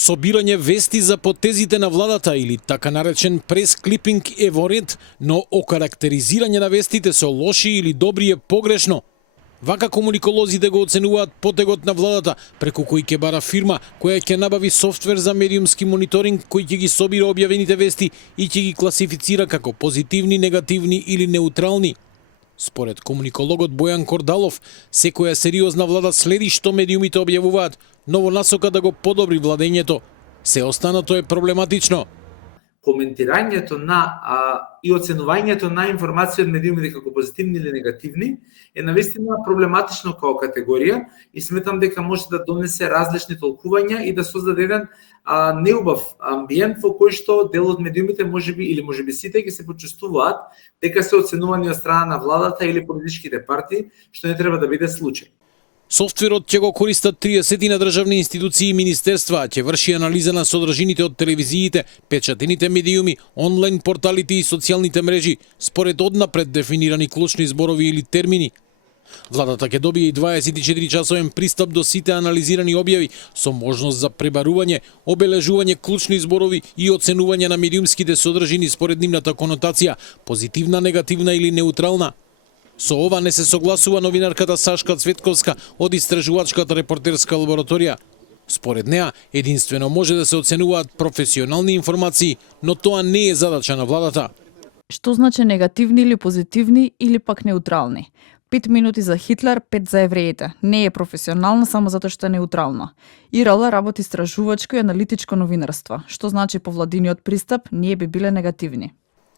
Собирање вести за потезите на владата или така наречен прес-клипинг е во ред, но окарактеризирање на вестите со лоши или добри е погрешно. Вака комуниколозите го оценуваат потегот на владата, преку кој ќе бара фирма која ќе набави софтвер за медиумски мониторинг кој ќе ги собира објавените вести и ќе ги класифицира како позитивни, негативни или неутрални. Според комуникологот Бојан Кордалов, секоја сериозна влада следи што медиумите објавуваат, но во насока да го подобри владењето. Се останато е проблематично. Коментирањето и оценувањето на информација од медиумите како позитивни или негативни е навистина проблематично како категорија и сметам дека може да донесе различни толкувања и да создаде еден неубав амбиент во кој што дел од медиумите можеби сите ги се почувствуваат дека се оценувани од страна на владата или политичките партии, што не треба да биде случај. Софтверот ќе го користат 30 на државни институции и министерства, ќе врши анализа на содржините од телевизиите, печатените медиуми, онлайн порталите и социјалните мрежи, според однапред дефинирани клучни зборови или термини. Владата ќе добие и 24-часовен пристап до сите анализирани објави со можност за пребарување, обележување клучни зборови и оценување на медиумските содржини според нивната конотација, позитивна, негативна или неутрална. Со ова не се согласува новинарката Сашка Цветковска од Истражувачката репортерска лабораторија. Според неа, единствено може да се оценуваат професионални информации, но тоа не е задача на владата. Што значи негативни или позитивни или пак неутрални? 5 минути за Хитлер, 5 за евреите. Не е професионална само затоа што е неутрална. ИРЛ работи истражувачко и аналитичко новинарство, што значи по владиниот пристап ние би биле негативни.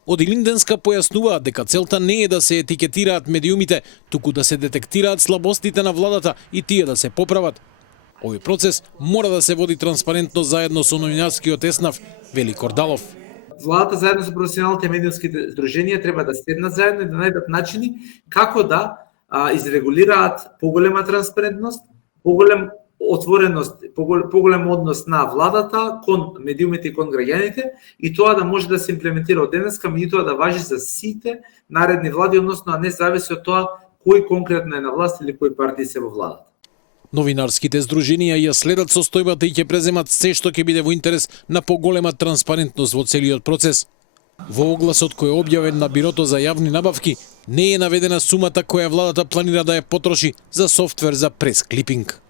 Од Илинденска појаснуваат дека целта не е да се етикетираат медиумите, туку да се детектираат слабостите на владата и тие да се поправат. Овој процес мора да се води транспарентно заедно со новинарскиот еснав, вели Кордалов. Владата заедно со професионалните медиумски здруженија треба да седнат заедно и да најдат начини како да изрегулираат поголема транспарентност, поголем отвореност, поголем однос на владата кон медиумите и кон граѓаните и тоа да може да се имплементира од денеска, меѓутоа да важи за сите наредни влади, односно не зависи од тоа кој конкретно е на власт или кој партии се во владата. Новинарските здруженија ја следат состојбата и ќе преземат се што ќе биде во интерес на поголема транспарентност во целиот процес. Во огласот кој е објавен на Бирото за јавни набавки, не е наведена сумата која владата планира да ја потроши за софтвер за прес-клипинг.